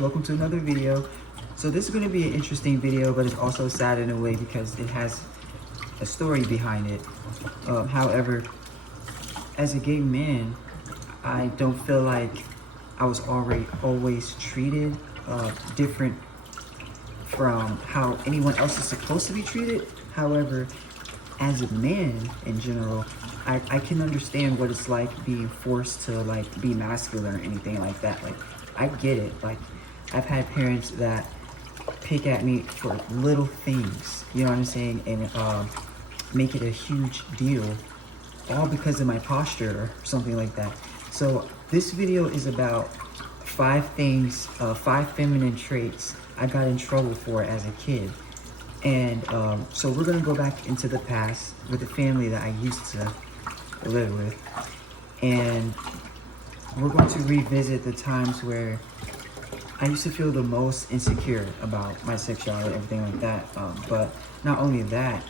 Welcome to another video. So this is going to be an interesting video, but it's also sad in a way because it has a story behind it. However, as a gay man, I don't feel like I was always treated different from how anyone else is supposed to be treated. However, as a man in general, I can understand what it's like being forced to like be masculine or anything like that. Like, I get it. Like, I've had parents that pick at me for little things, you know what I'm saying, and make it a huge deal, all because of my posture or something like that. So this video is about 5 things, 5 feminine traits I got in trouble for as a kid. And so we're gonna go back into the past with the family that I used to live with, and we're going to revisit the times where I used to feel the most insecure about my sexuality, everything like that. But not only that,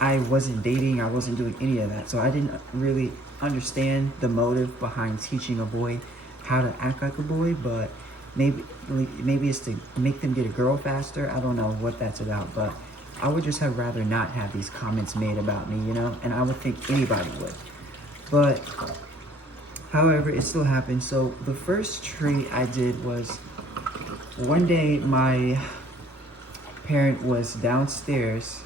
I wasn't dating, I wasn't doing any of that. So I didn't really understand the motive behind teaching a boy how to act like a boy, but maybe it's to make them get a girl faster. I don't know what that's about, but I would just have rather not have these comments made about me, you know? And I would think anybody would. But, however, it still happened. So the first trait I did was, one day my parent was downstairs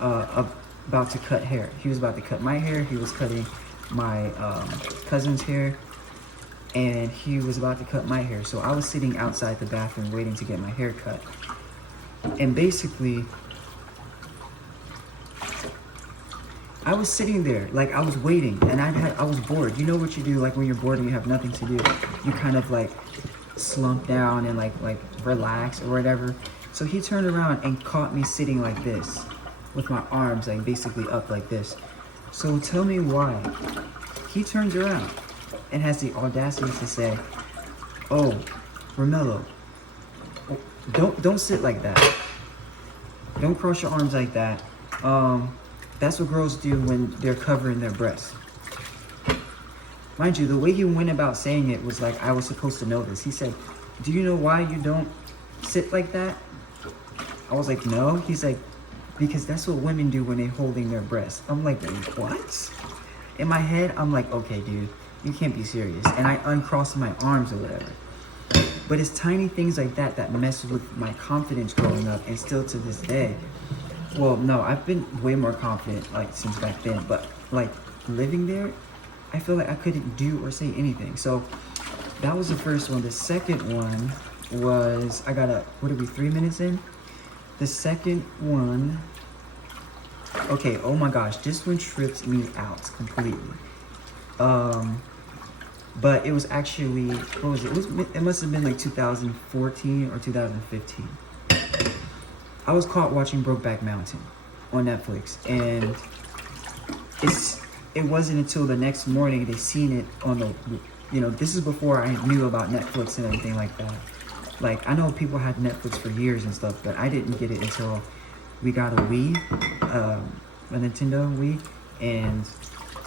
about to cut hair. He was about to cut my hair, he was cutting my cousin's hair, and he was about to cut my hair. So I was sitting outside the bathroom waiting to get my hair cut. And basically, I was sitting there, like I was waiting, and I was bored. You know what you do, like when you're bored and you have nothing to do, you kind of like slump down and like relax or whatever. So he turned around and caught me sitting like this, with my arms like basically up like this. So tell me why he turns around and has the audacity to say, "Oh, Romello, don't sit like that. Don't cross your arms like that. That's what girls do when they're covering their breasts." Mind you, the way he went about saying it was like I was supposed to know this. He said, "Do you know why you don't sit like that?" I was like, "No." He's like, "Because that's what women do when they're holding their breasts." I'm like, what? In my head, I'm like, okay, dude, you can't be serious. And I uncrossed my arms or whatever. But it's tiny things like that that mess with my confidence growing up, and still to this day. Well, no, I've been way more confident like since back then, but like living there, I feel like I couldn't do or say anything. So that was the first one. The second one was, I got what are we, 3 minutes in? The second one, okay, oh my gosh, this one tripped me out completely. But it was actually, what was it? It must have been like 2014 or 2015. I was caught watching Brokeback Mountain on Netflix, and it wasn't until the next morning they seen it on the, you know, this is before I knew about Netflix and everything like that. Like, I know people had Netflix for years and stuff, but I didn't get it until we got a Wii, a Nintendo Wii, and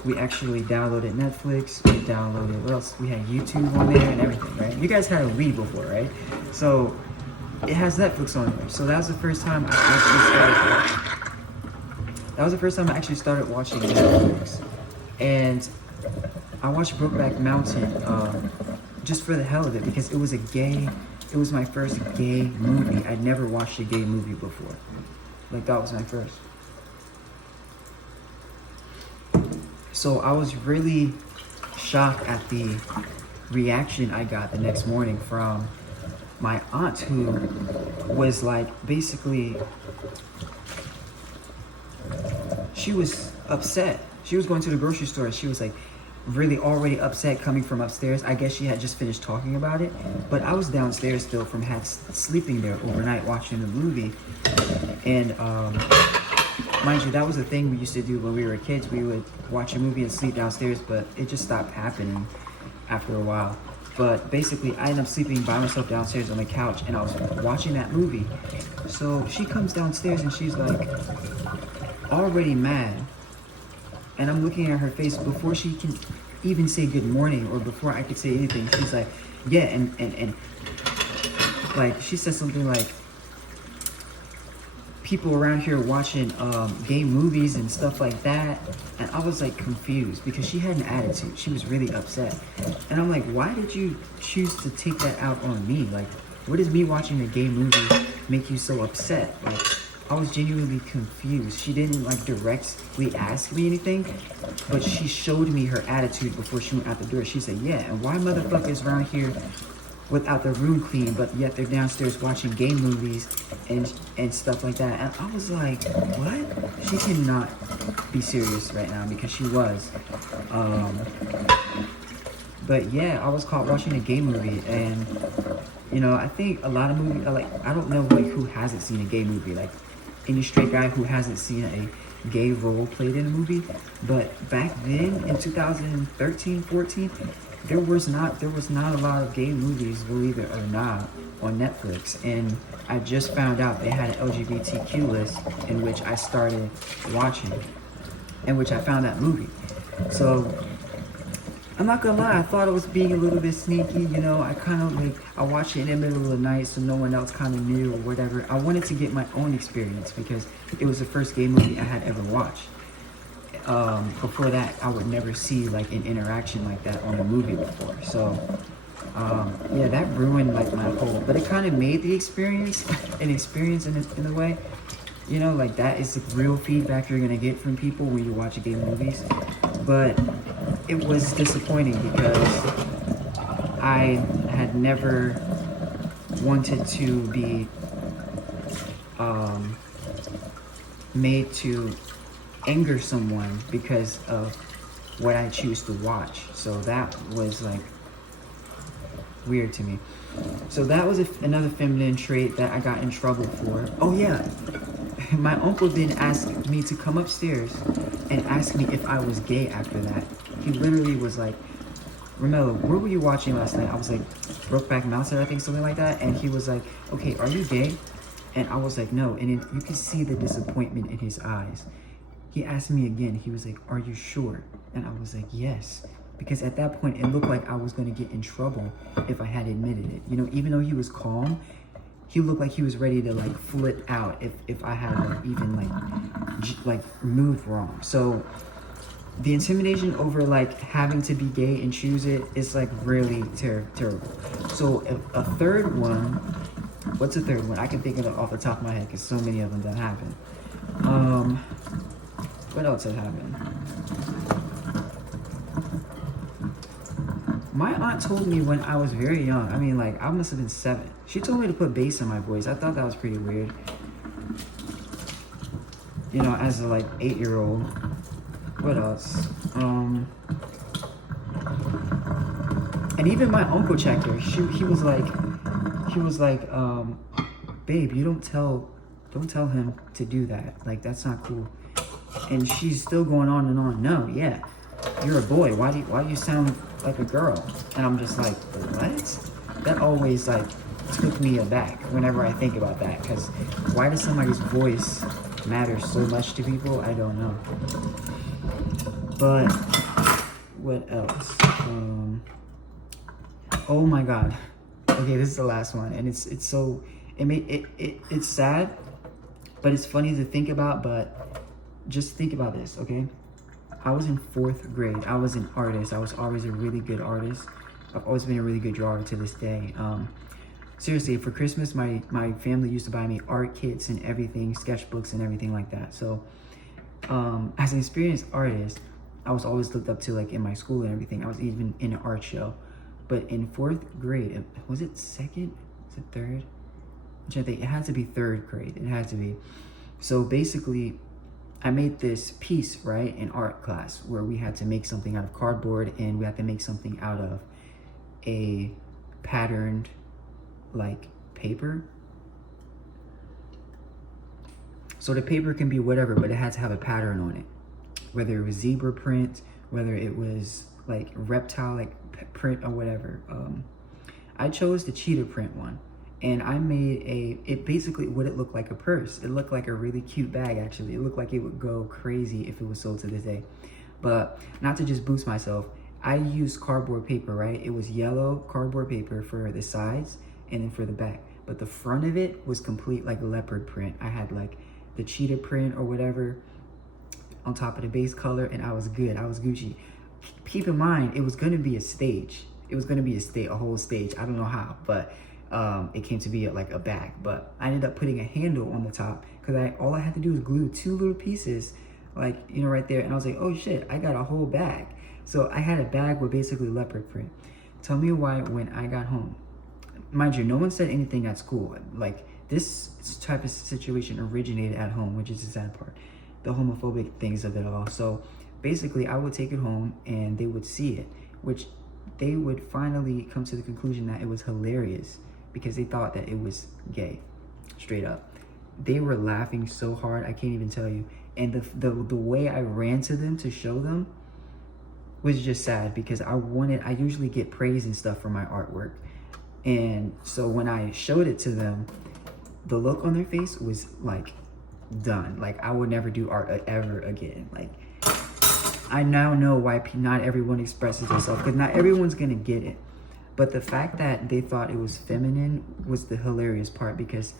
we actually downloaded Netflix, we downloaded, what else? We had YouTube on there and everything, right? You guys had a Wii before, right? So it has Netflix on there. So that was the first time I actually started watching Netflix. And I watched Brokeback Mountain just for the hell of it, because it was my first gay movie. I'd never watched a gay movie before. Like, that was my first. So I was really shocked at the reaction I got the next morning from my aunt, who was like, basically, she was upset. She was going to the grocery store and she was like really already upset coming from upstairs. I guess she had just finished talking about it, but I was downstairs still from sleeping there overnight watching the movie. And mind you, that was the thing we used to do when we were kids. We would watch a movie and sleep downstairs, but it just stopped happening after a while. But basically, I ended up sleeping by myself downstairs on the couch, and I was watching that movie. So she comes downstairs and she's like already mad. And I'm looking at her face before she can even say good morning or before I could say anything. She's like, yeah, and like she said something like, people around here watching gay movies and stuff like that, and I was like confused because she had an attitude. She was really upset, and I'm like, why did you choose to take that out on me? Like, what does me watching a gay movie make you so upset? Like, I was genuinely confused. She didn't like directly ask me anything, but she showed me her attitude before she went out the door. She said, yeah, and why motherfuckers around here without their room clean, but yet they're downstairs watching gay movies and stuff like that. And I was like, what? She cannot be serious right now, because she was. But yeah, I was caught watching a gay movie, and you know, I think a lot of movies, like, I don't know like who hasn't seen a gay movie, like any straight guy who hasn't seen a gay role played in a movie. But back then in 2013, 14, there was not a lot of gay movies, believe it or not, on Netflix. And I just found out they had an LGBTQ list, in which I started watching, in which I found that movie. So I'm not gonna lie, I thought I was being a little bit sneaky, you know. I kind of like, I watched it in the middle of the night so no one else kind of knew or whatever. I wanted to get my own experience because it was the first gay movie I had ever watched. Before that, I would never see like an interaction like that on a movie before. So yeah, that ruined like my whole, but it kind of made the experience an experience in a way. You know, like that is the real feedback you're gonna get from people when you watch gay movies. But it was disappointing because I had never wanted to be made to anger someone because of what I choose to watch. So that was like weird to me. So that was another feminine trait that I got in trouble for. Oh yeah, my uncle then asked me to come upstairs and ask me if I was gay after that. He literally was like, Romello, what were you watching last night? I was like, Brokeback Mountain, I think, something like that. And he was like, okay, are you gay? And I was like, no. And you could see the disappointment in his eyes. He asked me again. He was like, are you sure? And I was like, yes. Because at that point, it looked like I was going to get in trouble if I had admitted it. You know, even though he was calm, he looked like he was ready to like flip out if I had like even like moved wrong. So the intimidation over like having to be gay and choose it is like really terrible. So a third one, what's a third one? I can think of it off the top of my head because so many of them that happened. What else had happened? My aunt told me when I was very young, I mean like I must have been 7. She told me to put bass in my voice. I thought that was pretty weird. You know, as a like 8-year-old. What else? And even my uncle checked her. He was like, babe, you don't tell him to do that. Like that's not cool. And she's still going on and on. No, yeah, you're a boy. Why do you sound like a girl? And I'm just like, what? That always like took me aback whenever I think about that. Because why does somebody's voice matter so much to people? I don't know. But what else? Oh my God. Okay, this is the last one, and it's so it's sad, but it's funny to think about. But just think about this, okay? I was in 4th grade. I was an artist. I was always a really good artist. I've always been a really good drawer to this day. Seriously, for Christmas, my family used to buy me art kits and everything, sketchbooks and everything like that. So as an experienced artist, I was always looked up to like in my school and everything. I was even in an art show. But in 4th grade, was it 2nd? Was it 3rd? Which I think it had to be 3rd grade. It had to be. So basically, I made this piece, right, in art class where we had to make something out of cardboard and we had to make something out of a patterned like paper. So the paper can be whatever, but it had to have a pattern on it. Whether it was zebra print, whether it was like reptile like print or whatever. I chose the cheetah print one. And I made it basically what it looked like a purse. It looked like a really cute bag, actually. It looked like it would go crazy if it was sold to this day. But not to just boost myself, I used cardboard paper, right? It was yellow cardboard paper for the sides and then for the back. but the front of it was complete like leopard print. I had like the cheetah print or whatever on top of the base color, and I was good. I was Gucci. Keep in mind, it was gonna be a stage. It was gonna be a whole stage. I don't know how, but it came to be like a bag. But I ended up putting a handle on the top because all I had to do was glue 2 little pieces, like, you know, right there. And I was like, oh shit, I got a whole bag. So I had a bag with basically leopard print. Tell me why when I got home, mind you, no one said anything at school. Like, this type of situation originated at home, which is the sad part, the homophobic things of it all. So basically I would take it home and they would see it, which they would finally come to the conclusion that it was hilarious because they thought that it was gay, straight up. They were laughing so hard, I can't even tell you. And the way I ran to them to show them was just sad because I usually get praise and stuff for my artwork. And so when I showed it to them, the look on their face was like, done. Like, I would never do art ever again. Like, I now know why not everyone expresses themselves, because not everyone's gonna get it. But the fact that they thought it was feminine was the hilarious part, because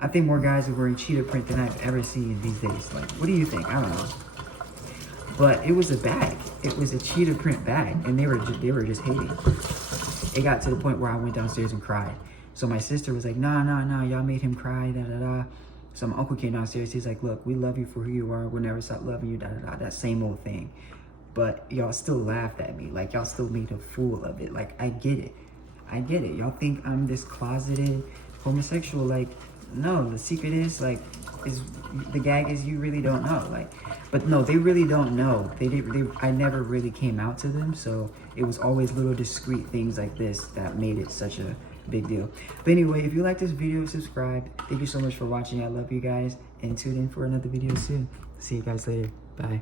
I think more guys are wearing cheetah print than I've ever seen these days. Like, what do you think? I don't know. But it was a bag. It was a cheetah print bag, and they were just hating. It got to the point where I went downstairs and cried. So my sister was like, nah, y'all made him cry, da-da-da. So my uncle came downstairs. He's like, look, we love you for who you are. We'll never stop loving you, da-da-da. That same old thing. But y'all still laughed at me. Like, y'all still made a fool of it. Like, I get it. I get it. Y'all think I'm this closeted homosexual. Like, no, the secret is, like, the gag is you really don't know. Like, but no, they really don't know. I never really came out to them. So it was always little discreet things like this that made it such a big deal. But anyway, if you like this video, subscribe. Thank you so much for watching. I love you guys, and tune in for another video soon. See you guys later. Bye.